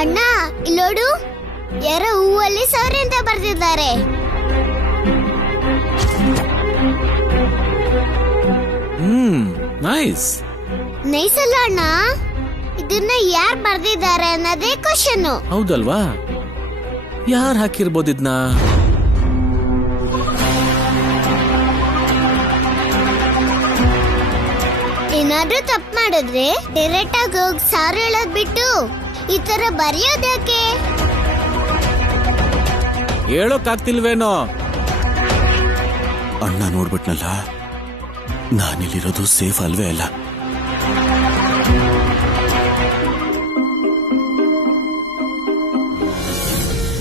ಅಣ್ಣ ಇಲ್ಲೋಡು, ಯಾರೋ ಹೂವಲ್ಲಿ ಸೌರಿ ಅಂತ ಬರ್ತಿದ್ದಾರೆ. ನೈಸ್. ನೈಸ್ ಅಲ್ಲ ಅಣ್ಣ, ಇದನ್ನ ಯಾರು ಬರ್ದಿದ್ದಾರೆ ಅನ್ನೋದೇ ಕ್ವಶನ್. ಹೌದಲ್ವಾ? ಯಾರು ಹಾಕಿರ್ಬೋದು ಇದನ್ನ? ಏನಾದ್ರೂ ತಪ್ಪು ಮಾಡಿದ್ರೆ ಡೈರೆಕ್ಟ್ ಆಗಿ ಹೋಗಿ ಸಾರಿ ಹೇಳೋದ್ ಬಿಟ್ಟು ಈ ತರ ಬರೆಯೋದಕ್ಕೆ? ಹೇಳೋಕ್ಕಾಗ್ತಿಲ್ವೇನೋ? ಅಣ್ಣ ನೋಡ್ಬಿಟ್ನಲ್ಲ, ನಾನಿಲ್ಲಿರೋದು ಸೇಫ್ ಅಲ್ವೇ ಅಲ್ಲ.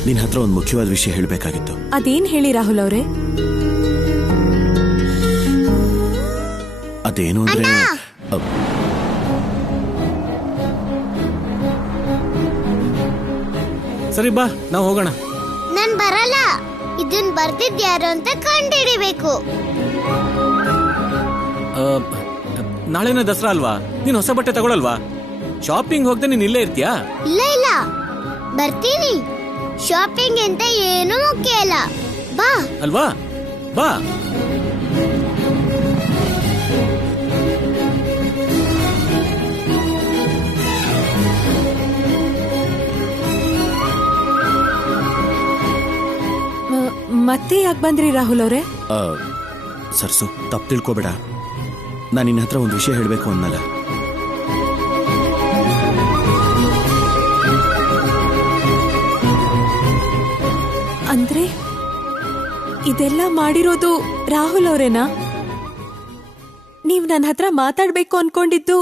ನಿನ್ ಹತ್ರ ಒಂದು ಮುಖ್ಯವಾದ ವಿಷಯ ಹೇಳಬೇಕಾಗಿತ್ತು. ಅದೇನ್ ಹೇಳಿ ರಾಹುಲ್ ಅವ್ರೆ? ಅದೇನು ಅಂದ್ರೆ, ಸರಿ ಬಾ, ನಾವು ಹೋಗೋಣ. ನಾನ್ ಬರಲ್ಲ, ಇದನ್ ಬರ್ದಿದ್ಯಾರು ಅಂತ ಕಂಡುಹಿಡಿಬೇಕು. ನಾಳೆನ ದಸರಾ ಅಲ್ವಾ? ನೀನ್ ಹೊಸ ಬಟ್ಟೆ ತಗೊಳಲ್ವಾ? ಶಾಪಿಂಗ್ ಹೋಗದೆ ನೀನ್ ಇಲ್ಲೇ ಇರ್ತೀಯಾ? ಇಲ್ಲ ಇಲ್ಲ, ಬರ್ತೀನಿ. ಶಾಪಿಂಗ್ ಅಂತ ಏನು ಮುಖ್ಯ ಇಲ್ಲ, ಬಾ. ಅಲ್ವಾ? ಬಾ. ಮತ್ತೆ ಯಾಕೆ ಬಂದ್ರಿ ರಾಹುಲ್ ಅವ್ರೆ? ಸರ್ಸು, ತಪ್ಪು ತಿಳ್ಕೊಬೇಡ. ನಾನು ನಿನ್ನ ಹತ್ರ ಒಂದು ವಿಷಯ ಹೇಳಬೇಕು ಅನ್ನಲ್ಲ. ಅಂದ್ರೆ ಇದೆಲ್ಲ ಮಾಡಿರೋದು ರಾಹುಲ್ ಅವ್ರೇನಾ? ನೀವ್ ನನ್ನ ಹತ್ರ ಮಾತಾಡ್ಬೇಕು ಅನ್ಕೊಂಡಿದ್ದು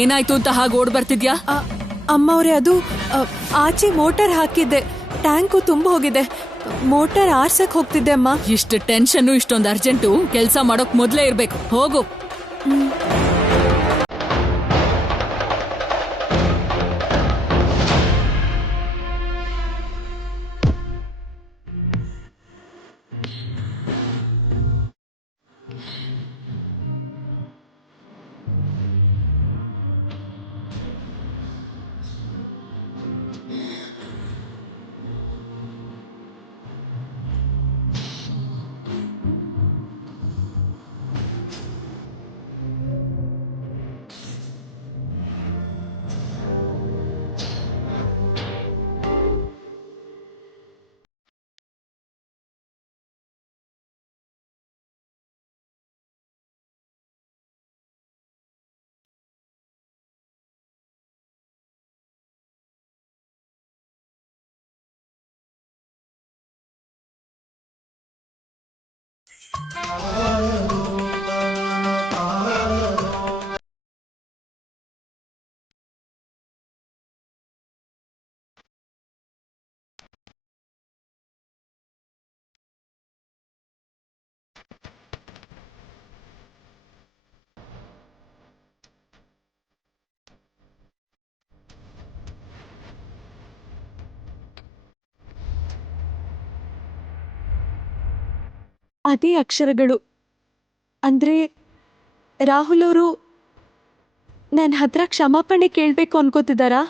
ಏನಾಯ್ತು ಅಂತ ಹಾಗೆ ಓಡ್ ಬರ್ತಿದ್ಯಾ? ಅಮ್ಮವ್ರೆ, ಅದು ಆಚೆ ಮೋಟಾರ್ ಹಾಕಿದ್ದೆ, ಟ್ಯಾಂಕು ತುಂಬ ಹೋಗಿದೆ. ಮೋಟಾರ್ ಆರ್ಸಕ್ ಹೋಗ್ತಿದ್ದೆ ಅಮ್ಮ. ಇಷ್ಟು ಟೆನ್ಷನ್, ಇಷ್ಟೊಂದು ಅರ್ಜೆಂಟು ಕೆಲಸ ಮಾಡೋಕ್ ಮೊದ್ಲೇ ಇರ್ಬೇಕು. ಹೋಗು. ಅದೇ ಅಕ್ಷರಗಳು. ಅಂದ್ರೆ ರಾಹುಲ್ ಅವರು ನನ್ನ ಹತ್ರ ಕ್ಷಮಾಪಣೆ ಕೇಳಬೇಕು ಅನ್ಕೋತಿದ್ದಾರಾ?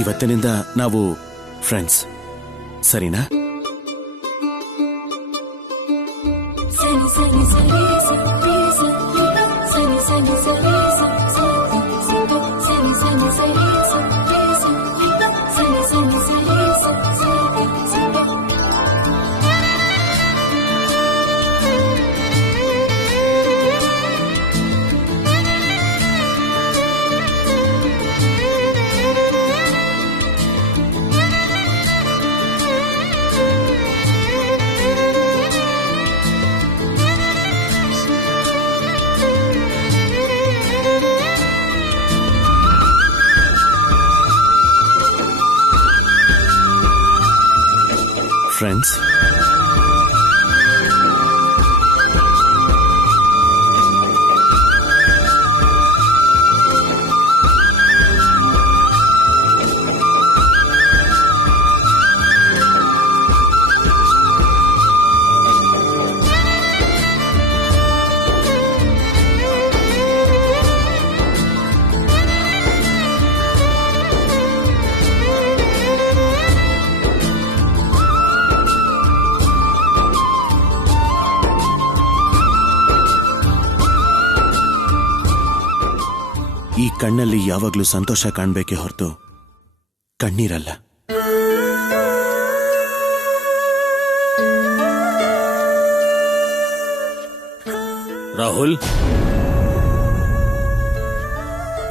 ಇವತ್ತಿನಿಂದ ನಾವು ಫ್ರೆಂಡ್ಸ್, ಸರಿನಾ? ಫ್ರೆಂಡ್ಸ್, ಈ ಕಣ್ಣಲ್ಲಿ ಯಾವಾಗಲೂ ಸಂತೋಷ ಕಾಣಬೇಕೇ ಹೊರತು ಕಣ್ಣೀರಲ್ಲ. ರಾಹುಲ್,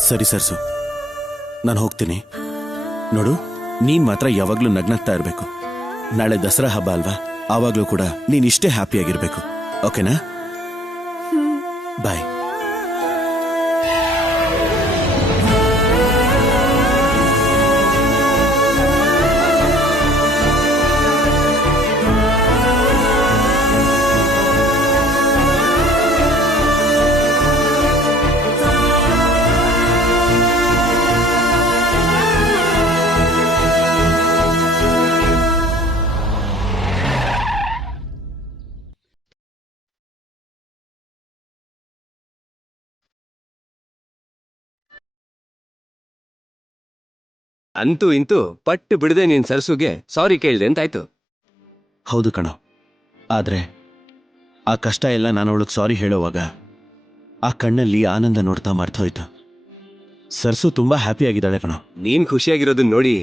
ಸರಿ ಸರ್ಸು, ನಾನು ಹೋಗ್ತೀನಿ. ನೋಡು, ನೀನ್ ಮಾತ್ರ ಯಾವಾಗ್ಲೂ ನಗ್ನಗ್ತಾ ಇರಬೇಕು. ನಾಳೆ ದಸರಾ ಹಬ್ಬ ಅಲ್ವಾ, ಆವಾಗ್ಲೂ ಕೂಡ ನೀನ್ ಇಷ್ಟೇ ಹ್ಯಾಪಿಯಾಗಿರ್ಬೇಕು. ಓಕೆನಾ? ಬಾಯ್. ಅಂತೂ ಇಂತೂ ಪಟ್ಟು ಬಿಡದೆ ನೀನ್ ಸರ್ಸುಗೆ ಸಾರಿ ಕೇಳ್ದೆ ಅಂತಾಯ್ತು. ಹೌದು ಕಣೋ, ಆದ್ರೆ ಆ ಕಷ್ಟ ಎಲ್ಲ ನಾನು ಅವಳಿಗೆ ಸಾರಿ ಹೇಳೋವಾಗ ಆ ಕಣ್ಣಲ್ಲಿ ಆನಂದ ನೋಡ್ತಾ ಮರ್ತೋಯ್ತು. ಸರ್ಸು ತುಂಬಾ ಹ್ಯಾಪಿ ಆಗಿದ್ದಾಳೆ ಕಣೋ. ನೀನ್ ಖುಷಿಯಾಗಿರೋದನ್ನ ನೋಡಿ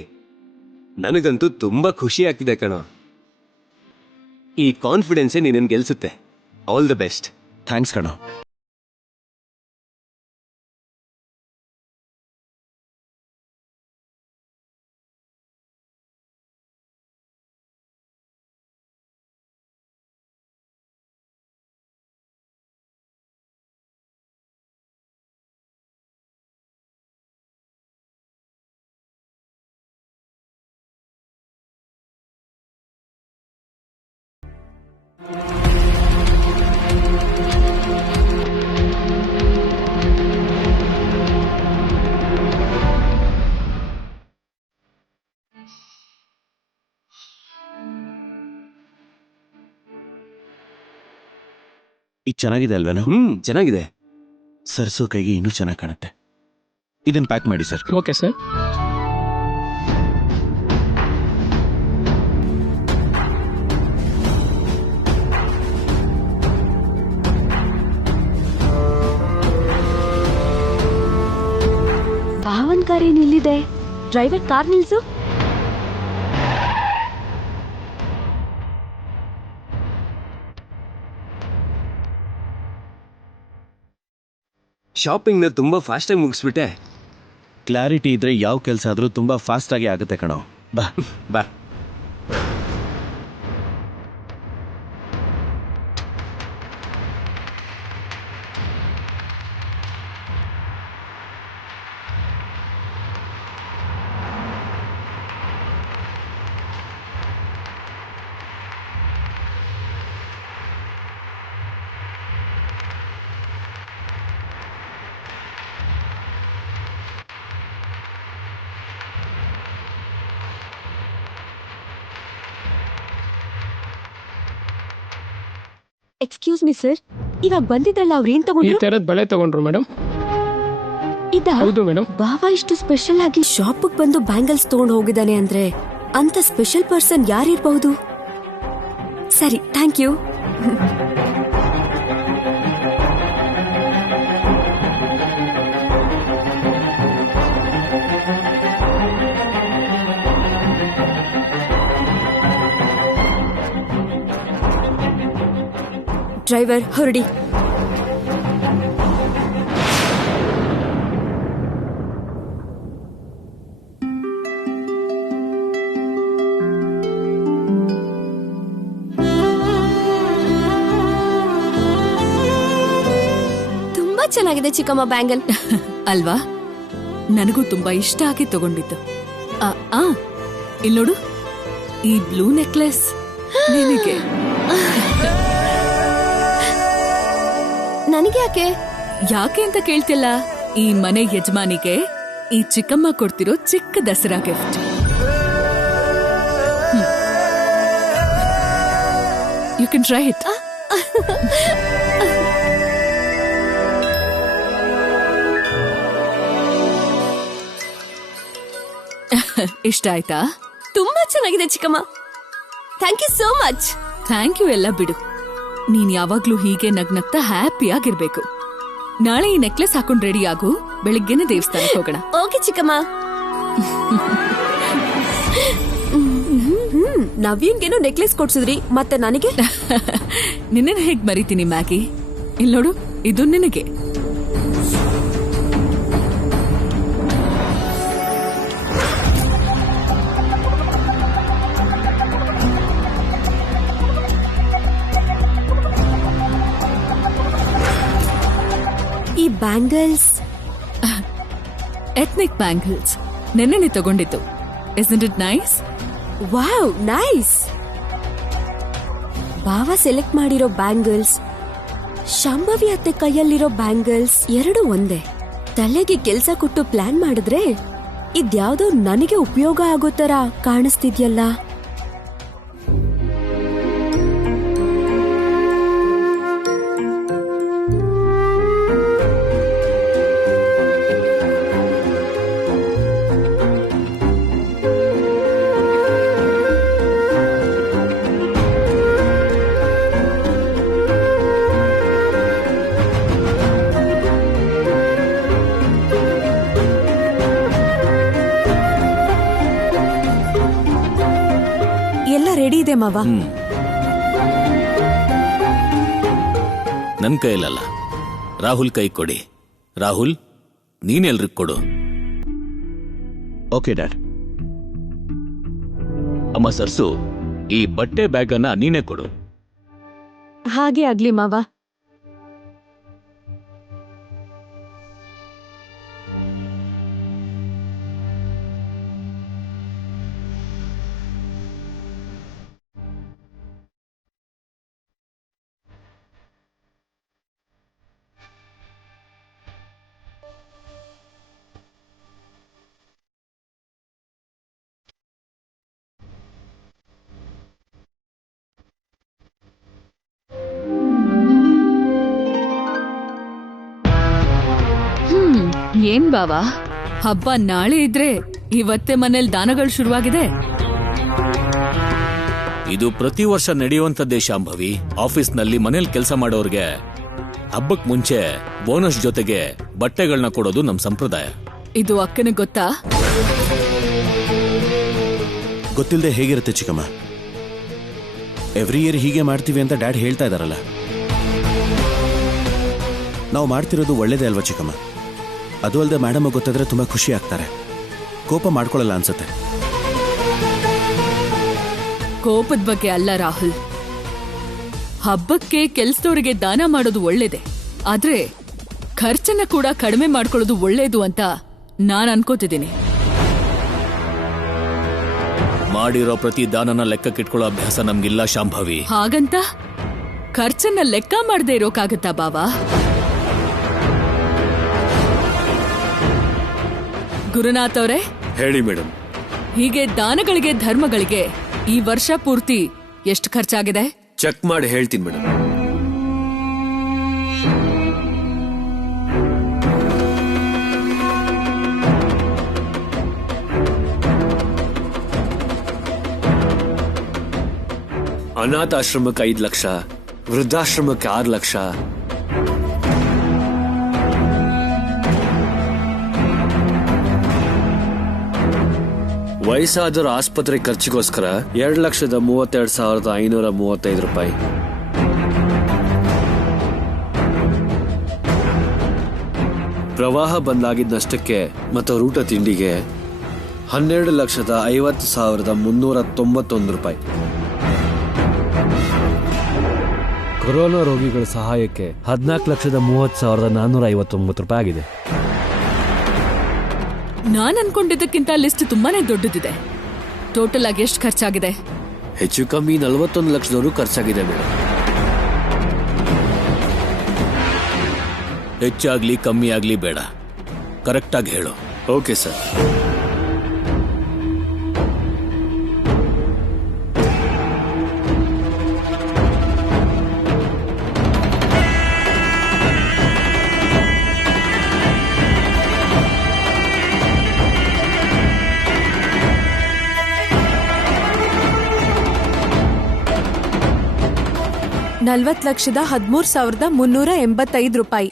ನನಗಂತೂ ತುಂಬಾ ಖುಷಿ ಆಗ್ತಿದೆ ಕಣೋ. ಈ ಕಾನ್ಫಿಡೆನ್ಸೇ ನೀನನ್ನು ಗೆಲ್ಸುತ್ತೆ. All the best. ಥ್ಯಾಂಕ್ಸ್ ಕಣೋ. ಇದು ಚೆನ್ನಾಗಿದೆ ಅಲ್ವೇನೋ? ಚೆನ್ನಾಗಿದೆ. ಸರ್ಸು ಕೈಗೆ ಇನ್ನೂ ಚೆನ್ನಾಗಿ ಕಾಣುತ್ತೆ. ಇದನ್ನ ಪ್ಯಾಕ್ ಮಾಡಿ ಸರ್. Okay sir. ಭಾವನ್ ಕಾರ್ ಏನ್ ಇಲ್ಲಿದೆ? ಡ್ರೈವರ್ ಕಾರ್ ನಿಲ್ಸು. ಶಾಪಿಂಗ್ನ ತುಂಬಾ ಫಾಸ್ಟಾಗಿ ಮುಗಿಸ್ಬಿಟ್ಟೆ. ಕ್ಲಾರಿಟಿ ಇದ್ರೆ ಯಾವ ಕೆಲಸ ಆದ್ರೂ ತುಂಬಾ ಫಾಸ್ಟ್ ಆಗಿ ಆಗುತ್ತೆ ಕಣೋ. ಬಾ ಬಾ. ಎಕ್ಸ್ಕ್ಯೂಸ್ ಮಿ ಸರ್, ಇವಾಗ ಬಂದಿದ್ದಲ್ಲ ಅವ್ರು ಏನ್ ಈ ತಗೊಂಡ್ರು? ತರದ್ ಬಳೆ ತಗೊಂಡ್ರು ಮೇಡಮ್. ಇದಾ? ಹೌದು ಮೇಡಮ್. ಬಾಬಾ ಇಷ್ಟು ಸ್ಪೆಷಲ್ ಆಗಿ ಶಾಪಿಗೆ ಬಂದು ಬ್ಯಾಂಗಲ್ಸ್ ತಗೊಂಡು ಹೋಗಿದ್ದಾನೆ ಅಂದ್ರೆ ಅಂತ ಸ್ಪೆಷಲ್ ಪರ್ಸನ್ ಯಾರಿರ್ಬಹುದು? ಸರಿ, ಥ್ಯಾಂಕ್ ಯು. ಡ್ರೈವರ್ ಹೊರಡಿ. ತುಂಬಾ ಚೆನ್ನಾಗಿದೆ ಚಿಕ್ಕಮ್ಮ ಬ್ಯಾಂಗಲ್. ಅಲ್ವಾ? ನನಗೂ ತುಂಬಾ ಇಷ್ಟ ಆಗಿ ತಗೊಂಡಿದ್ದು. ಇಲ್ ನೋಡು, ಈ ಬ್ಲೂ ನೆಕ್ಲೆಸ್ ನಿನಗೆ. ನನಗೆ ಯಾಕೆ? ಯಾಕೆ ಅಂತ ಕೇಳ್ತಿಲ್ಲ. ಈ ಮನೆ ಯಜಮಾನಿಗೆ ಈ ಚಿಕ್ಕಮ್ಮ ಕೊಡ್ತಿರೋ ಚಿಕ್ಕ Dasara gift. You can try it. ಇಷ್ಟ ಆಯ್ತಾ? ತುಂಬಾ ಚೆನ್ನಾಗಿದೆ ಚಿಕ್ಕಮ್ಮ. Thank you so much. Thank you ಎಲ್ಲ ಬಿಡು. ನೀನ್ ಯಾವಾಗ್ಲೂ ಹೀಗೆ ನಗ್ನಗ್ತಾ ಹ್ಯಾಪಿ ಆಗಿರ್ಬೇಕು. ನಾಳೆ ಈ ನೆಕ್ಲೆಸ್ ಹಾಕೊಂಡ್ ರೆಡಿ ಆಗು. ಬೆಳಿಗ್ಗೆನೆ ದೇವಸ್ಥಾನಕ್ಕೆ ಹೋಗೋಣ. ಓಕೆ ಚಿಕ್ಕಮ್ಮ. ನವೀನ್ಗೇನೋ ನೆಕ್ಲೆಸ್ ಕೊಡ್ಸಿದ್ರಿ, ಮತ್ತೆ ನನಗೆ? ನಿನ್ನ ಹೇಗ್ ಮರಿತೀನಿ ಮ್ಯಾಗಿ? ಇಲ್ ನೋಡು, ಇದು ನಿನಗೆ. ಈ ಬ್ಯಾಂಗಲ್ಸ್ ಎಥ್ನಿಕ್ ಬ್ಯಾಂಗಲ್ಸ್ ನೆನ್ನೆ ತಗೊಂಡಿತ್ತು. Isn't it nice? Wow, nice. ಬಾವ ಸೆಲೆಕ್ಟ್ ಮಾಡಿರೋ ಬ್ಯಾಂಗಲ್ಸ್, ಶಾಂಭವಿ ಅತ್ತೆ ಕೈಯಲ್ಲಿರೋ ಬ್ಯಾಂಗಲ್ಸ್ ಎರಡು ಒಂದೇ. ತಲೆಗೆ ಕೆಲ್ಸ ಕೊಟ್ಟು ಪ್ಲಾನ್ ಮಾಡಿದ್ರೆ ಇದ್ಯಾವುದೋ ನನಗೆ ಉಪಯೋಗ ಆಗೋ ತರ ಕಾಣಿಸ್ತಿದ್ಯಲ್ಲ. ಎಲ್ಲ ರೆಡಿ ಇದೆ ಮಾವ. ನನ್ ಕೈಲಲ್ಲ, ರಾಹುಲ್ ಕೈ ಕೊಡಿ. ರಾಹುಲ್, ನೀನೆಲ್ರಿಗ್ ಕೊಡು. Okay dad. ಅಮ್ಮ ಸರ್ಸು, ಈ ಬಟ್ಟೆ ಬ್ಯಾಗ್ ಅನ್ನ ನೀನೇ ಕೊಡು. ಹಾಗೆ ಆಗ್ಲಿ ಮಾವ. ಏನ್ ಬಾವಾ, ಹಬ್ಬ ನಾಳೆ ಇದ್ರೆ ಇವತ್ತೇ ಮನೇಲಿ ದಾನಗಳು ಶುರುವಾಗಿದೆ. ಇದು ಪ್ರತಿ ವರ್ಷ ನಡೆಯುವಂತದ್ದೇ ಶಾಂಭವಿ. ಆಫೀಸ್ನಲ್ಲಿ ಮನೇಲಿ ಕೆಲಸ ಮಾಡೋರ್ಗೆ ಹಬ್ಬಕ್ ಮುಂಚೆ ಬೋನಸ್ ಜೊತೆಗೆ ಬಟ್ಟೆಗಳನ್ನ ಕೊಡೋದು ನಮ್ ಸಂಪ್ರದಾಯ. ಇದು ಅಕ್ಕನಿಗೆ ಗೊತ್ತಾ? ಗೊತ್ತಿಲ್ಲದೆ ಹೇಗಿರುತ್ತೆ ಚಿಕ್ಕಮ್ಮ? ಎವ್ರಿ ಇಯರ್ ಹೀಗೆ ಮಾಡ್ತೀವಿ ಅಂತ ಡ್ಯಾಡ್ ಹೇಳ್ತಾ ಇದಾರಲ್ಲ. ನಾವು ಮಾಡ್ತಿರೋದು ಒಳ್ಳೇದೇ ಅಲ್ವಾ ಚಿಕ್ಕಮ್ಮ? ಅದು ಅಲ್ಲದೆ ಮೇಡಮ್ ಗೊತ್ತಾದ್ರೆ ತುಂಬಾ ಖುಷಿ ಆಗ್ತಾರೆ, ಕೋಪ ಮಾಡ್ಕೊಳ್ಳಲ್ಲ ಅನ್ಸುತ್ತೆ. ಕೋಪದ ಬಗ್ಗೆ ಅಲ್ಲ ರಾಹುಲ್, ಹಬ್ಬಕ್ಕೆ ಕೆಲ್ಸದವರಿಗೆ ದಾನ ಮಾಡೋದು ಒಳ್ಳೇದೆ, ಆದ್ರೆ ಖರ್ಚನ್ನ ಕೂಡ ಕಡಿಮೆ ಮಾಡ್ಕೊಳ್ಳೋದು ಒಳ್ಳೇದು ಅಂತ ನಾನ್ ಅನ್ಕೋತಿದ್ದೀನಿ. ಮಾಡಿರೋ ಪ್ರತಿ ದಾನನ ಲೆಕ್ಕಕ್ಕಿಟ್ಕೊಳ್ಳೋ ಅಭ್ಯಾಸ ನಮ್ಗಿಲ್ಲ ಶಾಂಭವಿ. ಹಾಗಂತ ಖರ್ಚನ್ನ ಲೆಕ್ಕ ಮಾಡದೆ ಇರೋಕಾಗತ್ತಾ ಬಾವಾ? ಗುರುನಾಥ್ ಅವರೇ, ಹೇಳಿ ಮೇಡಮ್. ಹೀಗೆ ದಾನಗಳಿಗೆ ಧರ್ಮಗಳಿಗೆ ಈ ವರ್ಷ ಪೂರ್ತಿ ಎಷ್ಟು ಖರ್ಚಾಗಿದೆ? ಚೆಕ್ ಮಾಡಿ ಹೇಳ್ತೀನಿ ಮೇಡಮ್. ಅನಾಥಾಶ್ರಮಕ್ಕೆ 5 ಲಕ್ಷ, ವೃದ್ಧಾಶ್ರಮಕ್ಕೆ 6 ಲಕ್ಷ, ವಯಸ್ಸಾದರ ಆಸ್ಪತ್ರೆ ಖರ್ಚಿಗೋಸ್ಕರ 2,32,535 ರೂಪಾಯಿ. ಪ್ರವಾಹ ಬಂದಾಗಿದ್ದ ನಷ್ಟಕ್ಕೆ ಮತ್ತು ಊಟ ತಿಂಡಿಗೆ 12,50,391 ರೂಪಾಯಿ. ಕೊರೋನಾ ರೋಗಿಗಳ ಸಹಾಯಕ್ಕೆ 14,30,459 ರೂಪಾಯಿ ಆಗಿದೆ. ನಾನ್ ಅನ್ಕೊಂಡಿದ್ದಕ್ಕಿಂತ ಲಿಸ್ಟ್ ತುಂಬಾನೇ ದೊಡ್ಡದಿದೆ. ಟೋಟಲ್ ಆಗಿ ಎಷ್ಟು ಖರ್ಚಾಗಿದೆ? ಹೆಚ್ಚು ಕಮ್ಮಿ 41 ಲಕ್ಷದವರು ಖರ್ಚಾಗಿದೆ ಮೇಡಮ್. ಹೆಚ್ಚಾಗ್ಲಿ ಕಮ್ಮಿ ಆಗ್ಲಿ ಬೇಡ, ಕರೆಕ್ಟಾಗಿ ಹೇಳು. Okay sir. ₹40,13,385 ರೂಪಾಯಿ.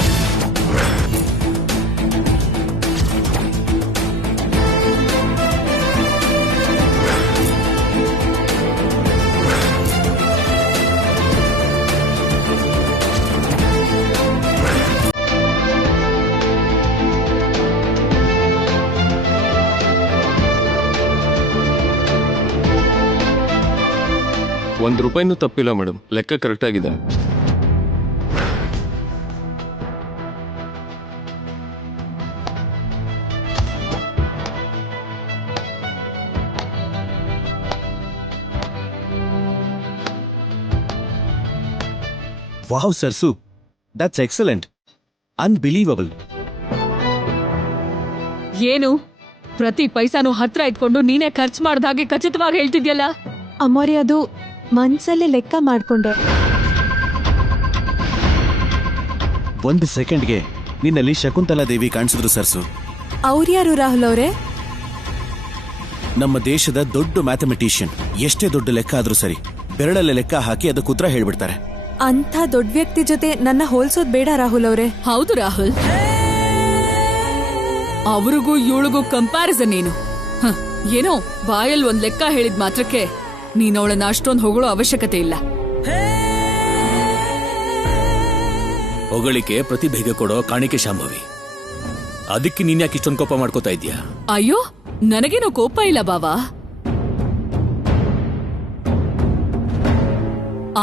₹1 ತಪ್ಪಿಲ್ಲ ಮೇಡಮ್, ಲೆಕ್ಕ ಕರೆಕ್ಟ್ ಆಗಿದೆ. ವಾವ್ ಸರ್ಸು, ದಟ್ಸ್ ಎಕ್ಸಲೆಂಟ್, ಅನ್ಬಿಲೀವಬಲ್. ಏನು ಪ್ರತಿ ಪೈಸಾನು ಹತ್ರ ಇಟ್ಕೊಂಡು ನೀನೇ ಖರ್ಚು ಮಾಡ್ದ ಹಾಗೆ ಖಚಿತವಾಗಿ ಹೇಳ್ತಿದ್ಯಲ್ಲ? ಅಮ್ಮೋರಿ, ಅದು ಮನ್ಸಲ್ಲೇ ಲೆಕ್ಕ ಮಾಡ್ಕೊಂಡೆ. 1 ಸೆಕೆಂಡ್ಗೆ ನಿನ್ನಲ್ಲಿ ಶಕುಂತಲಾ ದೇವಿ ಕಾಣಿಸಿದ್ರು ಸರ್ಸು. ಅವ್ರ್ಯಾರು ರಾಹುಲ್ ಅವರೇ? ನಮ್ಮ ದೇಶದ ದೊಡ್ಡ ಮ್ಯಾಥಮೆಟಿಷಿಯನ್. ಎಷ್ಟೇ ದೊಡ್ಡ ಲೆಕ್ಕ ಆದ್ರೂ ಸರಿ, ಬೆರಳಲ್ಲೇ ಲೆಕ್ಕ ಹಾಕಿ ಅದಕ್ಕೆ ಉತ್ತರ ಹೇಳ್ಬಿಡ್ತಾರೆ. ಅಂಥ ದೊಡ್ಡ ವ್ಯಕ್ತಿ ಜೊತೆ ನನ್ನ ಹೋಲ್ಸೋದ್ ಬೇಡ ರಾಹುಲ್ ಅವರೇ. ಹೌದು ರಾಹುಲ್, ಅವ್ರಿಗೂ ಇವಳಿಗೂ ಕಂಪ್ಯಾರಿಸನ್ ಏನು? ಏನೋ ಬಾಯಲ್ಲಿ ಒಂದ್ ಲೆಕ್ಕ ಹೇಳಿದ ಮಾತ್ರಕ್ಕೆ ನೀನ್ ಅವಳನ್ನ ಅಷ್ಟೊಂದು ಹೊಗಳೋ ಅವಶ್ಯಕತೆ ಇಲ್ಲ. ಹೊಗಳಿಕೆ ಪ್ರತಿಭೆಗೆ ಕೊಡೋ ಕಾಣಿಕೆ ಶಾಂಭವಿ. ಅದಕ್ಕೆ ನೀನ್ ಯಾಕೆ ಇಷ್ಟೊಂದು ಕೋಪ ಮಾಡ್ಕೋತಾ ಇದ್ಯಾ? ಅಯ್ಯೋ, ನನಗೇನೋ ಕೋಪ ಇಲ್ಲ ಬಾವಾ.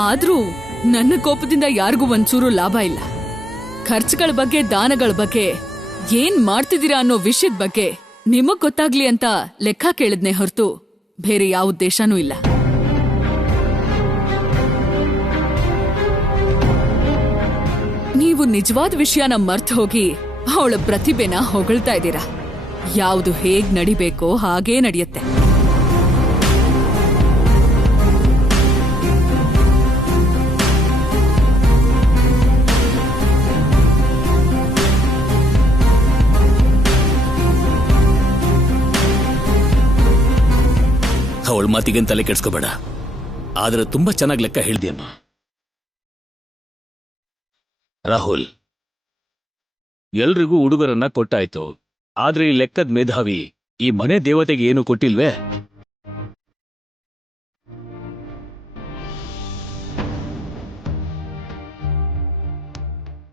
ಆದ್ರೂ ನನ್ನ ಕೋಪದಿಂದ ಯಾರಿಗೂ ಒಂಚೂರು ಲಾಭ ಇಲ್ಲ. ಖರ್ಚುಗಳ ಬಗ್ಗೆ, ದಾನಗಳ ಬಗ್ಗೆ, ಏನ್ ಮಾಡ್ತಿದ್ದೀರಾ ಅನ್ನೋ ವಿಷಯದ ಬಗ್ಗೆ ನಿಮಗ್ ಗೊತ್ತಾಗ್ಲಿ ಅಂತ ಲೆಕ್ಕ ಕೇಳಿದ್ನೆ ಹೊರತು ಬೇರೆ ಯಾವ ಉದ್ದೇಶನೂ ಇಲ್ಲ. ನೀವು ನಿಜವಾದ ವಿಷಯನ ಮರ್ತು ಹೋಗಿ ಅವಳ ಪ್ರತಿಭೆನ ಹೊಗಳ್ತಾ ಇದ್ದೀರಾ. ಯಾವುದು ಹೇಗ್ ನಡಿಬೇಕೋ ಹಾಗೇ ನಡೆಯುತ್ತೆ. ಅವ್ರ ಮಾತಿಗೇನ್ ತಲೆ ಕೆಡ್ಸ್ಕೋಬೇಡ. ಆದ್ರೆ ತುಂಬಾ ಚೆನ್ನಾಗಿ ಲೆಕ್ಕ ಹೇಳ್ದಿಯಮ್ಮ. ರಾಹುಲ್, ಎಲ್ರಿಗೂ ಉಡುಗೊರನ್ನ ಕೊಟ್ಟಾಯ್ತು, ಆದ್ರೆ ಈ ಲೆಕ್ಕದ ಮೇಧಾವಿ ಈ ಮನೆ ದೇವತೆಗೆ ಏನು ಕೊಟ್ಟಿಲ್ವೇ?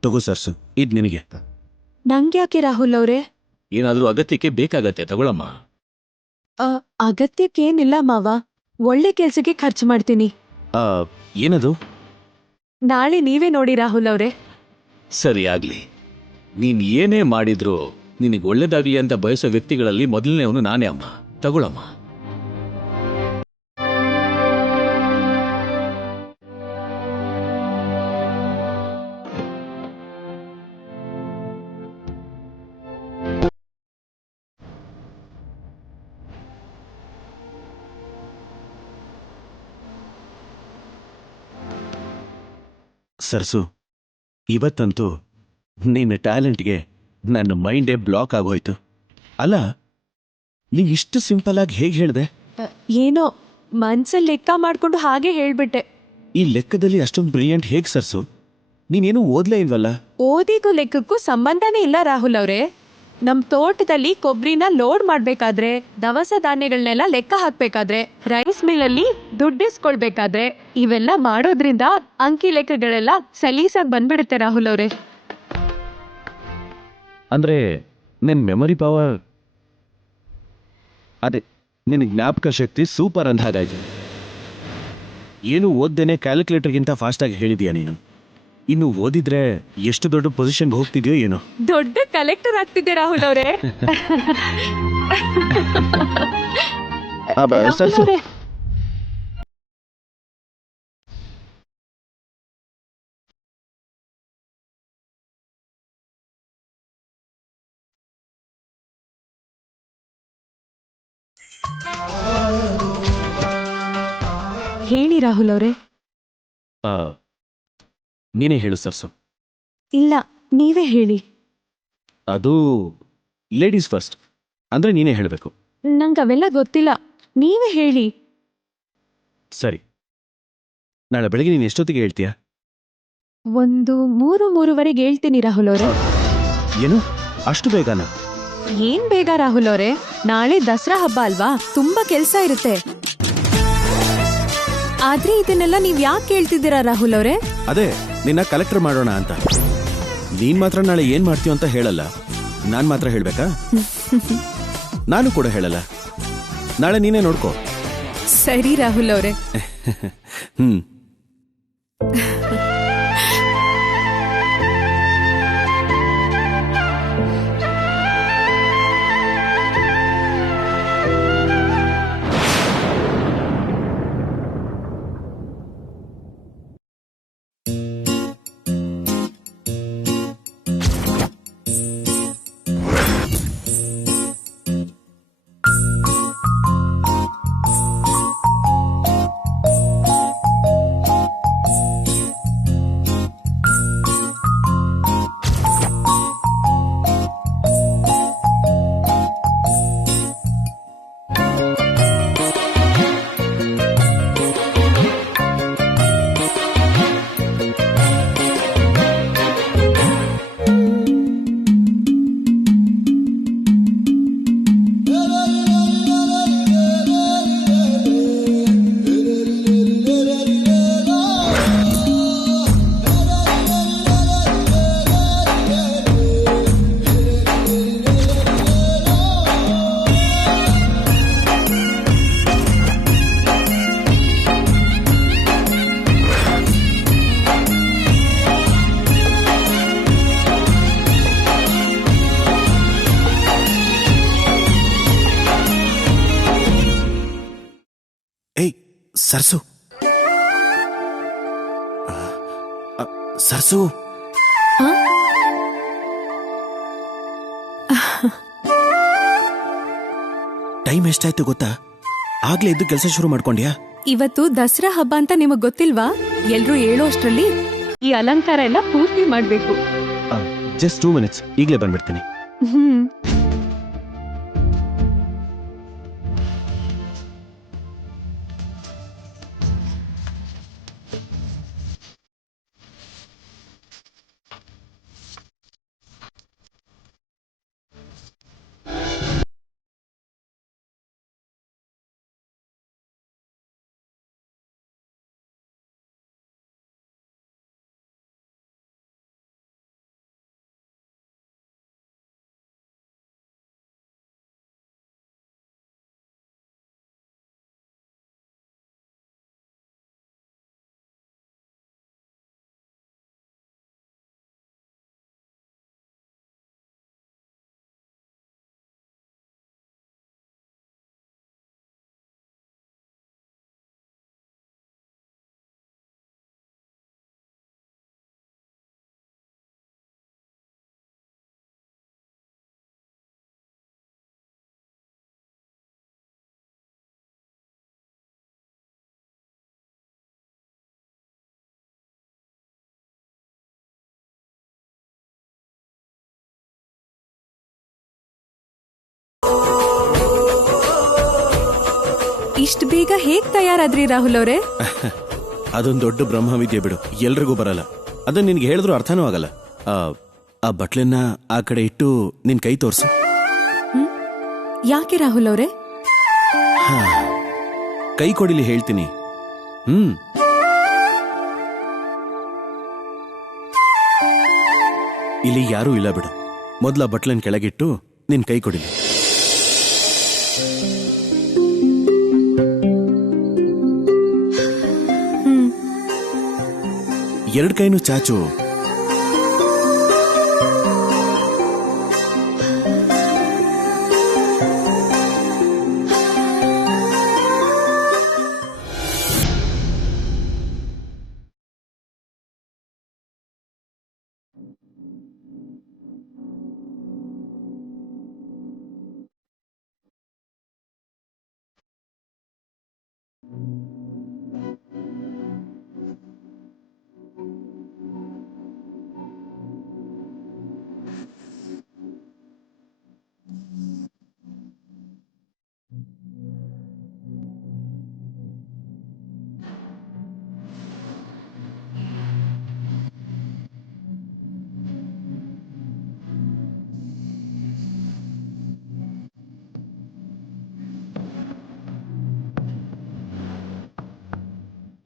ತಗೋ ಸರ್ಸು, ಇದ್ ನಿನಗೆ. ನಂಗ್ಯಾಕೆ ರಾಹುಲ್ ಅವ್ರೆ? ಏನಾದ್ರೂ ಅಗತ್ಯಕ್ಕೆ ಬೇಕಾಗತ್ತೆ, ತಗೊಳಮ್ಮ. ಅಗತ್ಯಕ್ಕೇನಿಲ್ಲ ಮಾವ, ಒಳ್ಳೆ ಕೆಲ್ಸಕ್ಕೆ ಖರ್ಚು ಮಾಡ್ತೀನಿ. ಏನದು? ನಾಳೆ ನೀವೇ ನೋಡಿ ರಾಹುಲ್ ಅವ್ರೆ. ಸರಿ ಆಗ್ಲಿ. ನೀನ್ ಏನೇ ಮಾಡಿದ್ರು ನಿನಗೆ ಒಳ್ಳೇದಾಗ್ಲಿ ಅಂತ ಬಯಸೋ ವ್ಯಕ್ತಿಗಳಲ್ಲಿ ಮೊದಲನೇವನು ನಾನೇ ಅಮ್ಮ. ತಗೊಳಮ್ಮ. ಸರ್ಸು, ಇವತ್ತಂತೂ ನಿನ್ನ ಟ್ಯಾಲೆಂಟ್ಗೆ ನನ್ನ ಮೈಂಡೇ ಬ್ಲಾಕ್ ಆಗೋಯ್ತು. ಅಲ್ಲ, ನೀ ಇಷ್ಟು ಸಿಂಪಲ್ ಆಗಿ ಹೇಗೆ ಹೇಳ್ದೆ? ಏನೋ ಮನ್ಸಲ್ಲಿ ಲೆಕ್ಕ ಮಾಡ್ಕೊಂಡು ಹಾಗೆ ಹೇಳ್ಬಿಟ್ಟೆ. ಈ ಲೆಕ್ಕದಲ್ಲಿ ಅಷ್ಟೊಂದು ಬ್ರಿಲಿಯಂಟ್ ಹೇಗೆ ಸರ್ಸು? ನೀನೇನು ಓದ್ಲೇ ಇಲ್ವಲ್ಲ? ಓದಿಗೂ ಲೆಕ್ಕಕ್ಕೂ ಸಂಬಂಧನೇ ಇಲ್ಲ ರಾಹುಲ್ ಅವ್ರೆ. ನಮ್ ತೋಟದಲ್ಲಿ ಕೊಬ್ಬರಿನ ಲೋಡ್ ಮಾಡ್ಬೇಕಾದ್ರೆ, ದವಸ ಧಾನ್ಯಗಳನ್ನೆಲ್ಲ ಲೆಕ್ಕ ಹಾಕ್ಬೇಕಾದ್ರೆ, ರೈಸ್ ಮಿಲ್ಲಲ್ಲಿ ದುಡ್ಡಿಸ್ಕೊಳ್ಬೇಕಾದ್ರೆ, ಇವೆಲ್ಲ ಮಾಡೋದ್ರಿಂದ ಅಂಕಿ ಲೆಕ್ಕಗಳೆಲ್ಲ ಸಲೀಸಾಗಿ ಬಂದ್ಬಿಡುತ್ತೆ ರಾಹುಲ್ ಅವ್ರೆ. ಅಂದ್ರೆ ನಿನ್ನ ಮೆಮೊರಿ ಪವರ್, ಅದೇ ನಿನ್ನ ಜ್ಞಾಪಕ ಶಕ್ತಿ ಸೂಪರ್ ಅಂತ ಹಾಗಾಯ್ತು. ಏನು ಓದ್ದೇನೆ ಕ್ಯಾಲ್ಕುಲೇಟರ್ಗಿಂತ ಫಾಸ್ಟಾಗಿ ಹೇಳಿದೀಯ ನೀನು. ಇನ್ನು ಓದಿದ್ರೆ ಎಷ್ಟು ದೊಡ್ಡ ಪೊಸಿಷನ್ಗೆ ಹೋಗ್ತಿದ್ಯೋ ಏನೋ. ದೊಡ್ಡ ಕಲೆಕ್ಟರ್ ಆಗ್ತಿದ್ದೆ ರಾಹುಲ್ ಅವರೇ. ಹೇಳಿ ರಾಹುಲ್ ಅವರೇ. ನೀನೇ ಹೇಳು ಸರ್ಸು. ಇಲ್ಲ, ನೀವೇ ಹೇಳಿ. ಅದು ಲೇಡೀಸ್ ಫಸ್ಟ್, ಅಂದ್ರೆ ನೀನೇ ಹೇಳಬೇಕು. ನಂಗೆ ಅವೆಲ್ಲ ಗೊತ್ತಿಲ್ಲ, ನೀವೇ ಹೇಳಿ. ಸರಿ, ನಾಳೆ ಬೆಳಗ್ಗೆ ನೀನು ಎಷ್ಟೊತ್ತಿಗೆ ಹೇಳ್ತೀಯಾ? 3:30 ಹೇಳ್ತೀನಿ ರಾಹುಲ್ ಅವರೇ. ಏನು ಅಷ್ಟು ಬೇಗನಾ? ಏನ್ ಬೇಗ ರಾಹುಲ್ ಅವರೇ, ನಾಳೆ ದಸರಾ ಹಬ್ಬ ಅಲ್ವಾ, ತುಂಬಾ ಕೆಲ್ಸ ಇರುತ್ತೆ. ಆದ್ರೆ ಇದನ್ನೆಲ್ಲ ನೀವ್ ಯಾಕೆ ಕೇಳ್ತಿದ್ದೀರಾ ರಾಹುಲ್ ಅವರೇ? ಅದೇ ನಿನ್ನ ಕಲೆಕ್ಟರ್ ಮಾಡೋಣ ಅಂತ. ನೀನ್ ಮಾತ್ರ ನಾಳೆ ಏನ್ ಮಾಡ್ತೀಯ ಅಂತ ಹೇಳಲ್ಲ, ನಾನ್ ಮಾತ್ರ ಹೇಳ್ಬೇಕಾ? ನಾನು ಕೂಡ ಹೇಳಲ್ಲ, ನಾಳೆ ನೀನೇ ನೋಡ್ಕೋ. ಸರಿ ರಾಹುಲ್ ಅವರೇ. ಹ್ಮ್. ಸರ್ಸು, ಸರ್ಸು, ಟೈಮ್ ಎಷ್ಟಾಯ್ತು ಗೊತ್ತಾ? ಆಗ್ಲೇ ಇದ್ದು ಕೆಲಸ ಶುರು ಮಾಡ್ಕೊಂಡ್ಯಾ? ಇವತ್ತು ದಸರಾ ಹಬ್ಬ ಅಂತ ನಿಮಗ್ ಗೊತ್ತಿಲ್ವಾ? ಎಲ್ರೂ ಹೇಳೋ ಅಷ್ಟ್ರಲ್ಲಿ ಈ ಅಲಂಕಾರ ಎಲ್ಲ ಪೂರ್ತಿ ಮಾಡ್ಬೇಕು. ಜಸ್ಟ್ 2 minutes, ಈಗಲೇ ಬಂದ್ಬಿಡ್ತೀನಿ. ಇಷ್ಟು ಬೇಗ ಹೇಗ್ ತಯಾರಾದ್ರಿ ರಾಹುಲ್ ಅವರೇ? ಅದೊಂದು ದೊಡ್ಡ ಬ್ರಹ್ಮವಿದ್ಯೆ ಬಿಡು, ಎಲ್ರಿಗೂ ಬರಲ್ಲ. ಅದನ್ನ ನಿನ್ಗೆ ಹೇಳಿದ್ರು ಅರ್ಥನೂ ಆಗಲ್ಲ. ಆ ಬಟ್ಲನ್ನ ಆ ಕಡೆ ಇಟ್ಟು ನಿನ್ ಕೈ ತೋರ್ಸು. ಯಾಕೆ ರಾಹುಲ್ ಅವರೇ? ಕೈ ಕೊಡಿಲಿ ಹೇಳ್ತೀನಿ. ಇಲ್ಲಿ ಯಾರೂ ಇಲ್ಲ ಬಿಡು. ಮೊದ್ಲ ಬಟ್ಲನ್ ಕೆಳಗಿಟ್ಟು ನಿನ್ ಕೈ ಕೊಡಿಲಿ. ಎರಡ್ ಕೈನು ಚಾಚು.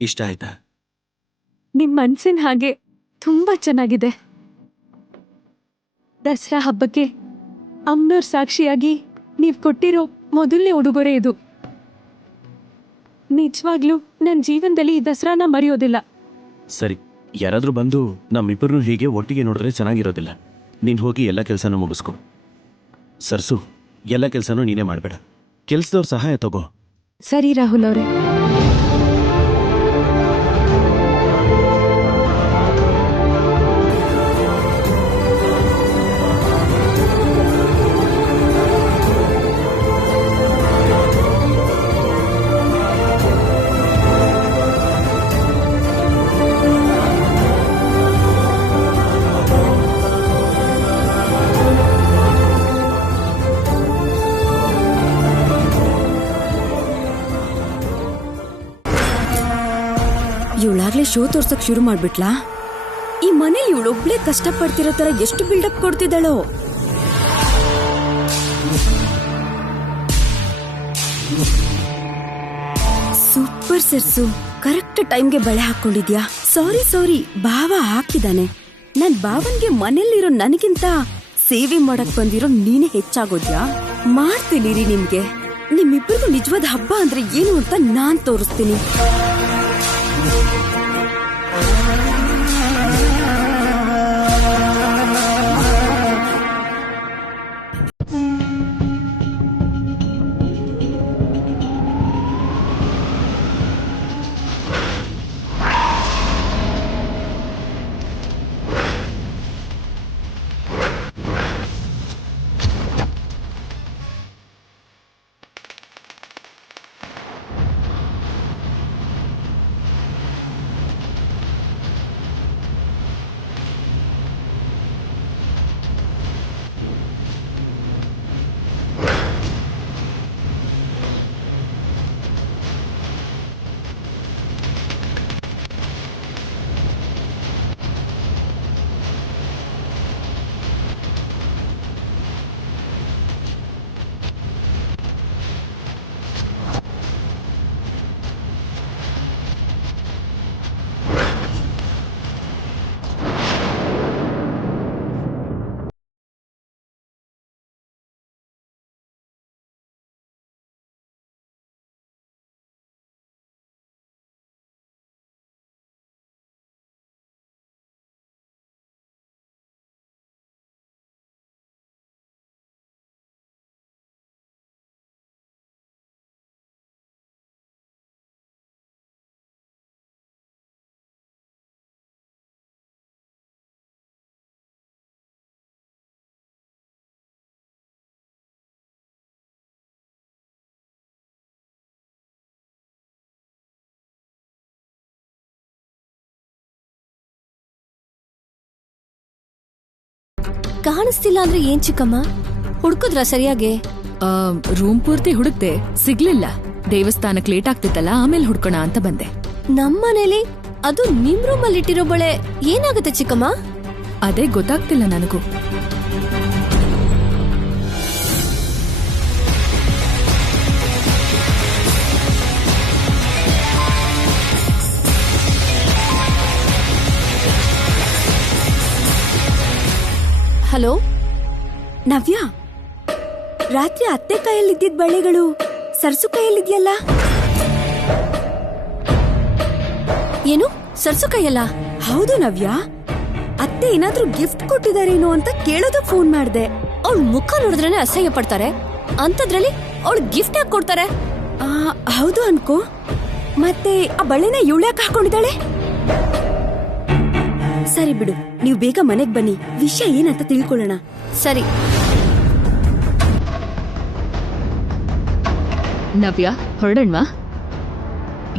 ಇಷ್ಟ ಆಯ್ತಾ? ನಿಮ್ ಮನ್ಸಿನ ಹಾಗೆ ತುಂಬಾ ಚೆನ್ನಾಗಿದೆ. ದಸರಾ ಹಬ್ಬಕ್ಕೆ ಅಮ್ಮನವ್ರ ಸಾಕ್ಷಿಯಾಗಿ ನೀವ್ ಕೊಟ್ಟಿರೋ ಮೊದಲನೇ ಉಡುಗೊರೆ ಇದು. ನಿಜವಾಗ್ಲೂ ನನ್ನ ಜೀವನದಲ್ಲಿ ಈ ದಸರಾನ ಮರೆಯೋದಿಲ್ಲ. ಸರಿ, ಯಾರಾದ್ರೂ ಬಂದು ನಮ್ಮಿಬ್ಬರನ್ನು ಹೀಗೆ ಒಟ್ಟಿಗೆ ನೋಡಿದ್ರೆ ಚೆನ್ನಾಗಿರೋದಿಲ್ಲ. ನೀನ್ ಹೋಗಿ ಎಲ್ಲ ಕೆಲಸನೂ ಮುಗಿಸ್ಕೊ. ಸರ್ಸು, ಎಲ್ಲ ಕೆಲಸನೂ ನೀನೇ ಮಾಡಬೇಡ, ಕೆಲ್ಸದವ್ರ ಸಹಾಯ ತಗೋ. ಸರಿ ರಾಹುಲ್ ಅವರೇ. ಇವಳಾಗ್ಲೇ ಶೋ ತೋರ್ಸಕ್ ಶುರು ಮಾಡ್ಬಿಟ್ಲಾ? ಈ ಮನೇಲಿ ಇವಳೊಬ್ಳೆ ಕಷ್ಟಪಡ್ತಿರೋ ತರ ಎಷ್ಟು ಬಿಲ್ಡಪ್ ಕೊಡ್ತಿದ್ದಾಳೋ. ಸೂಪರ್ ಸರ್ಸು, ಕರೆಕ್ಟ್ ಟೈಮ್ಗೆ ಬಳೆ ಹಾಕೊಂಡಿದ್ಯಾ. ಸಾರಿ, ಭಾವ ಹಾಕಿದಾನೆ. ನನ್ ಭಾವನ್ಗೆ ಮನೇಲಿರೋ ನನಗಿಂತ ಸೇವೆ ಮಾಡಕ್ ಬಂದಿರೋ ನೀನೇ ಹೆಚ್ಚಾಗೋದ್ಯಾ? ಮಾಡ್ತೀನಿ ರೀ ನಿಮ್ಗೆ. ನಿಮ್ಮಿಬ್ಬರಿಗೂ ನಿಜವಾದ ಹಬ್ಬ ಅಂದ್ರೆ ಏನು ಅಂತ ನಾನ್ ತೋರಿಸ್ತೀನಿ. ಕಾಣಿಸ್ತಿಲ್ಲ ಅಂದ್ರೆ ಏನ್ ಚಿಕ್ಕಮ್ಮ? ಹುಡುಕುದ್ರ ಸರಿಯಾಗಿ? ರೂಮ್ ಪೂರ್ತಿ ಹುಡುಕ್ದೆ, ಸಿಗ್ಲಿಲ್ಲ. ದೇವಸ್ಥಾನಕ್ ಲೇಟ್ ಆಗ್ತಿತ್ತಲ್ಲ, ಆಮೇಲೆ ಹುಡ್ಕೋಣ ಅಂತ ಬಂದೆ. ನಮ್ಮನೇಲಿ ಅದು ನಿಮ್ ರೂಮಲ್ಲಿ ಇಟ್ಟಿರೋ ಬಳೆ ಏನಾಗುತ್ತೆ ಚಿಕ್ಕಮ್ಮ? ಅದೇ ಗೊತ್ತಾಗ್ತಿಲ್ಲ ನನಗೂ. ಹಲೋ ನವ್ಯ, ರಾತ್ರಿ ಅತ್ತೆ ಕೈಯಲ್ಲಿದ್ದಿದ್ ಬಳೆಗಳು ಸರ್ಸು ಕೈಯಲ್ಲಿದ್ಯಲ್ಲ? ಏನು ಸರ್ಸು ಕೈಯಲ್ಲ? ಹೌದು ನವ್ಯ, ಅತ್ತೆ ಏನಾದ್ರೂ ಗಿಫ್ಟ್ ಕೊಟ್ಟಿದಾರೇನೋ ಅಂತ ಕೇಳೋದಕ್ ಫೋನ್ ಮಾಡ್ದೆ. ಅವಳ ಮುಖ ನೋಡಿದ್ರೇನೆ ಅಸಹ್ಯ ಪಡ್ತಾರೆ, ಅಂತದ್ರಲ್ಲಿ ಅವಳು ಗಿಫ್ಟ್ ಯಾಕೆ ಕೊಡ್ತಾರೆ? ಹೌದು ಅನ್ಕೋ. ಮತ್ತೆ ಆ ಬಳೆನ ಇವಳ್ಯಾಕೆ ಹಾಕೊಂಡಿದ್ದಾಳೆ? ಸರಿ ಬಿಡು, ನೀವು ಬೇಗ ಮನೆಗ್ ಬನ್ನಿ, ವಿಷಯ ಏನಂತ ತಿಳ್ಕೊಳ್ಳೋಣ. ಸರಿ ನವ್ಯ, ಹೊರಡಣ್ವಾ?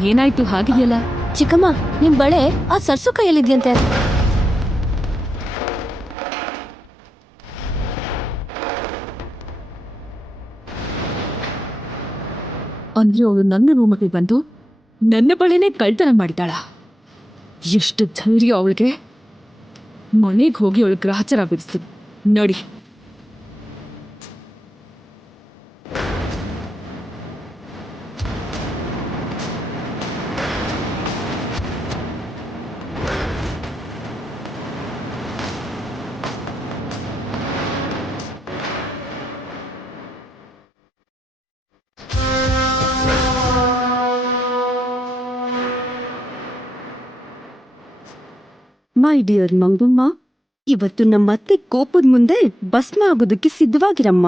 ಏನಾಯ್ತು ಹಾಗಿದೆಯಲ್ಲ? ಚಿಕ್ಕಮ್ಮ, ನಿಮ್ ಬಳೆ ಆ ಸರ್ಸು ಕೈಯಲ್ಲಿದ್ಯಂತೆ. ಅಂದ್ರೆ ಅವಳು ನನ್ನ ರೂಮಿಗೆ ಬಂದು ನನ್ನ ಬಳೆನೇ ಕಳ್ತನ ಮಾಡಿದ್ದಾಳ. ಎಷ್ಟು ಧೈರ್ಯ ಅವಳಿಗೆ! ಮನೆಗೆ ಹೋಗಿ ಅವಳು ಗ್ರಹಚಾರ ಬಿಡಿಸ್ತು ನೋಡಿ. ಮೈ ಡಿಯರ್ ಮಂಗಮ್ಮ, ಇವತ್ತು ನಮ್ಮತ್ತೆ ಕೋಪದ ಮುಂದೆ ಭಸ್ಮ ಆಗೋದಕ್ಕೆ ಸಿದ್ಧವಾಗಿರಮ್ಮ.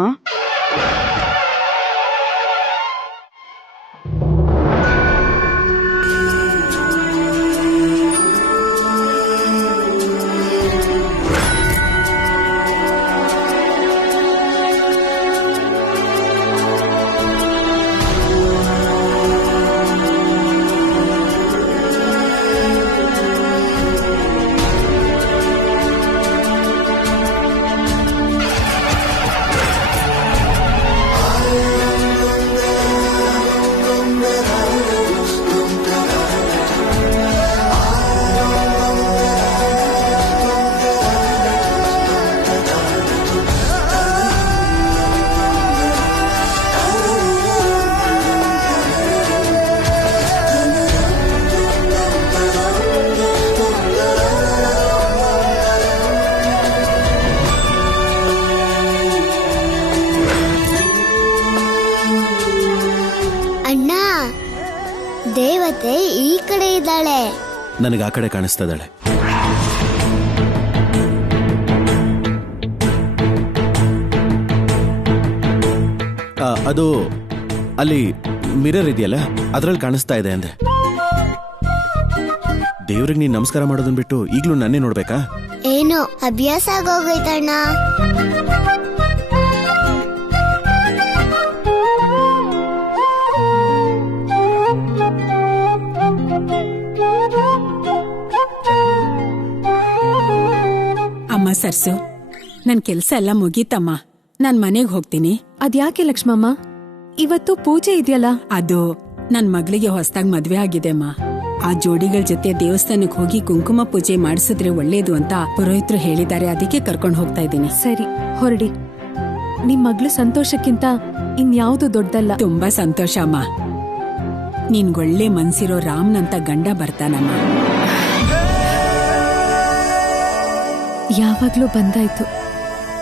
ದೇವತೆ ಈ ಕಡೆ ಇದ್ದಾಳೆ. ನನಗೆ ಆ ಕಡೆ ಕಾಣಿಸ್ತಾ ಇದ್ದಾಳೆ. ಅದು ಅಲ್ಲಿ ಮಿರರ್ ಇದೆಯಲ್ಲ, ಅದ್ರಲ್ಲಿ ಕಾಣಿಸ್ತಾ ಇದೆ ಅಂದೆ. ದೇವ್ರಿಗೆ ನೀನ್ ನಮಸ್ಕಾರ ಮಾಡೋದನ್ ಬಿಟ್ಟು ಈಗ್ಲೂ ನನ್ನೇ ನೋಡ್ಬೇಕಾ? ಏನು ಅಭ್ಯಾಸ ಆಗೋಗೈತಣ್ಣ. ಅಮ್ಮ ಸರ್ಸು, ನನ್ ಕೆಲ್ಸ ಎಲ್ಲ ಮುಗೀತಮ್ಮ, ನಾನ್ ಮನೆಗ್ ಹೋಗ್ತೀನಿ. ಅದ್ಯಾಕೆ ಲಕ್ಷ್ಮಮ್ಮ, ಇವತ್ತು ಪೂಜೆ ಇದೆಯಲ್ಲ? ಅದು ನನ್ ಮಗಳಿಗೆ ಹೊಸದಾಗ್ ಮದ್ವೆ ಆಗಿದೆಮ್ಮ. ಆ ಜೋಡಿಗಳ ಜೊತೆ ದೇವಸ್ಥಾನಕ್ ಹೋಗಿ ಕುಂಕುಮ ಪೂಜೆ ಮಾಡಿಸಿದ್ರೆ ಒಳ್ಳೇದು ಅಂತ ಪುರೋಹಿತರು ಹೇಳಿದ್ದಾರೆ, ಅದಕ್ಕೆ ಕರ್ಕೊಂಡು ಹೋಗ್ತಾ ಇದ್ದೀನಿ. ಸರಿ, ಹೊರಡಿ. ನಿಮ್ ಮಗ್ಳು ಸಂತೋಷಕ್ಕಿಂತ ಇನ್ಯಾವುದು ದೊಡ್ಡದಲ್ಲ. ತುಂಬಾ ಸಂತೋಷ ಅಮ್ಮ. ನಿನ್ಗೊಳ್ಳೆ ಮನ್ಸಿರೋ ರಾಮ್ನಂತ ಗಂಡ ಬರ್ತಾನಮ್ಮ. ಯಾವಾಗ್ಲೂ ಬಂದಾಯ್ತು.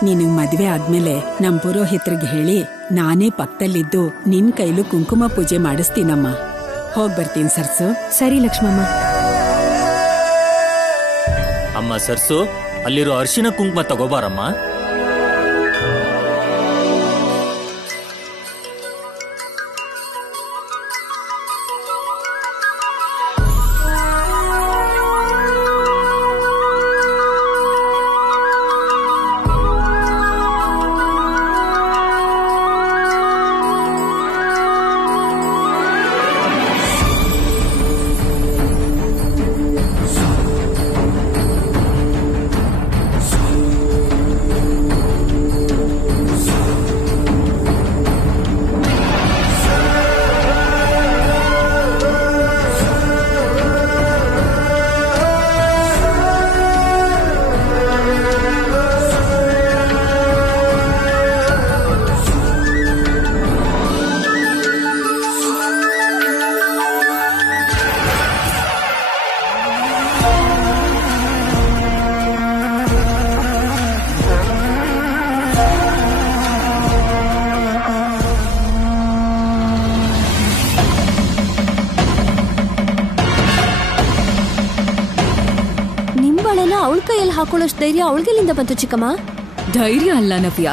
ನಿನಗ್ ಮದ್ವೆ ಆದ್ಮೇಲೆ ನಮ್ ಪುರೋಹಿತರಿಗೆ ಹೇಳಿ ನಾನೇ ಪಕ್ಕದಲ್ಲಿದ್ದು ನಿನ್ ಕೈಲೂ ಕುಂಕುಮ ಪೂಜೆ ಮಾಡಿಸ್ತೀನಮ್ಮ. ಹೋಗ್ ಬರ್ತೀನಿ ಸರ್ಸು. ಸರಿ ಲಕ್ಷ್ಮಮ್ಮ. ಅಮ್ಮ ಸರ್ಸು, ಅಲ್ಲಿರೋ ಅರಿಶಿನ ಕುಂಕುಮ ತಗೋಬಾರಮ್ಮ. ಮಾಡ್ಕೊಳ್ಳೋಷ್ಟು ಧೈರ್ಯ ಅವಳಿಗೆಲ್ಲಿಂದ ಬಂತು ಚಿಕ್ಕಮ್ಮ? ಧೈರ್ಯ ಅಲ್ಲ ನವ್ಯ,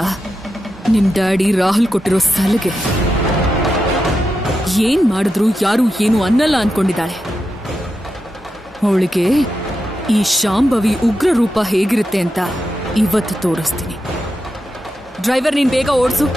ನಿಮ್ ಡ್ಯಾಡಿ ರಾಹುಲ್ ಕೊಟ್ಟಿರೋ ಸಲಹೆ. ಏನ್ ಮಾಡಿದ್ರು ಯಾರು ಏನು ಅನ್ನಲ್ಲ ಅನ್ಕೊಂಡಿದ್ದಾಳೆ. ಅವಳಿಗೆ ಈ ಶಾಂಭವಿ ಉಗ್ರ ರೂಪ ಹೇಗಿರುತ್ತೆ ಅಂತ ಇವತ್ತು ತೋರಿಸ್ತೀನಿ. ಡ್ರೈವರ್, ನೀನ್ ಬೇಗ ಓಡಿಸು.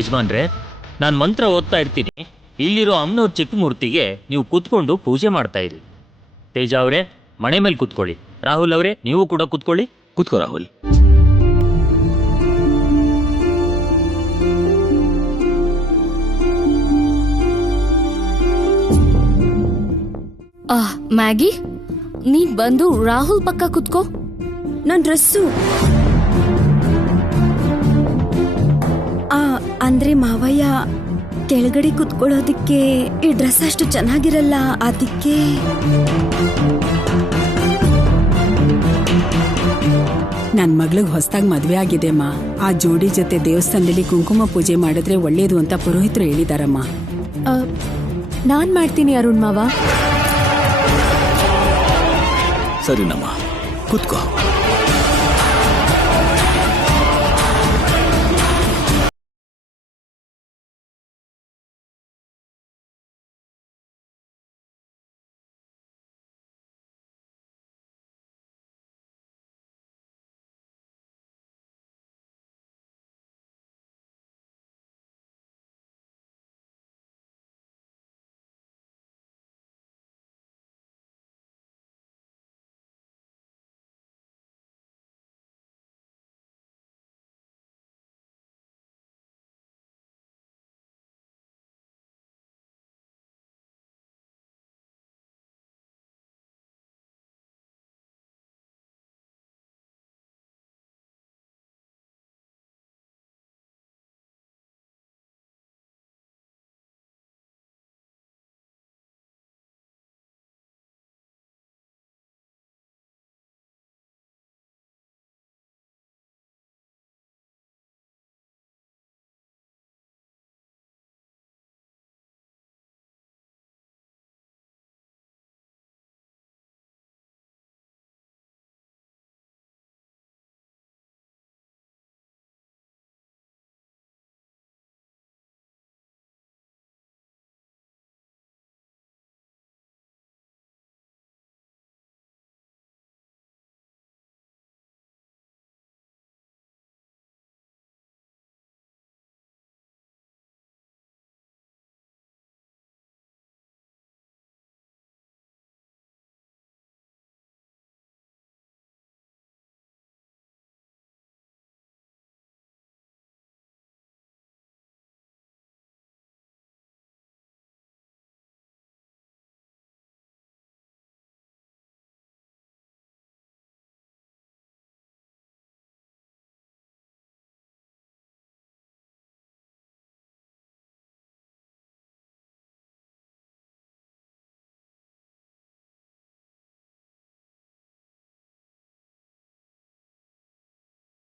ಯಜಮಾನ್ರೆ, ನಾನು ಮಂತ್ರ ಓದ್ತಾ ಇರ್ತೀನಿ. ಇಲ್ಲಿರೋ ಅಮ್ಮನವ್ರ ಚಿಕ್ಕ ಮೂರ್ತಿಗೆ ನೀವು ಕೂತ್ಕೊಂಡು ಪೂಜೆ ಮಾಡ್ತಾ ಇರಿ. ತೇಜ ಅವರೇ, ಮನೆ ಮೇಲೆ ಕೂತ್ಕೊಳ್ಳಿ. ರಾಹುಲ್ ಅವರೇ, ನೀವು ಕೂಡ ಕೂತ್ಕೊಳ್ಳಿ. ಕೂತ್ಕೋ ರಾಹುಲ್. ಮ್ಯಾಗಿ, ನೀನ್ ಬಂದು ರಾಹುಲ್ ಪಕ್ಕ ಕುತ್ಕೋ. ನನ್ ಡ್ರೆಸ್ಸು ಅಂದ್ರೆ ಮಾವಯ್ಯ ಕೆಳಗಡೆ ಕುತ್ಕೊಳ್ಳೋದಿಕ್ಕೆ ಈ ಡ್ರೆಸ್ ಅಷ್ಟು ಚೆನ್ನಾಗಿರಲ್ಲ, ಅದಕ್ಕೆ. ನನ್ ಮಗಳಿಗೆ ಹೊಸದಾಗಿ ಮದ್ವೆ ಆಗಿದೆಮ್ಮ. ಆ ಜೋಡಿ ಜೊತೆ ದೇವಸ್ಥಾನದಲ್ಲಿ ಕುಂಕುಮ ಪೂಜೆ ಮಾಡಿದ್ರೆ ಒಳ್ಳೇದು ಅಂತ ಪುರೋಹಿತರು ಹೇಳಿದಾರಮ್ಮ. ನಾನ್ ಮಾಡ್ತೀನಿ ಅರುಣ್ ಮಾವ. ಸರಿನಮ್ಮ, ಕೂತ್ಕೋ.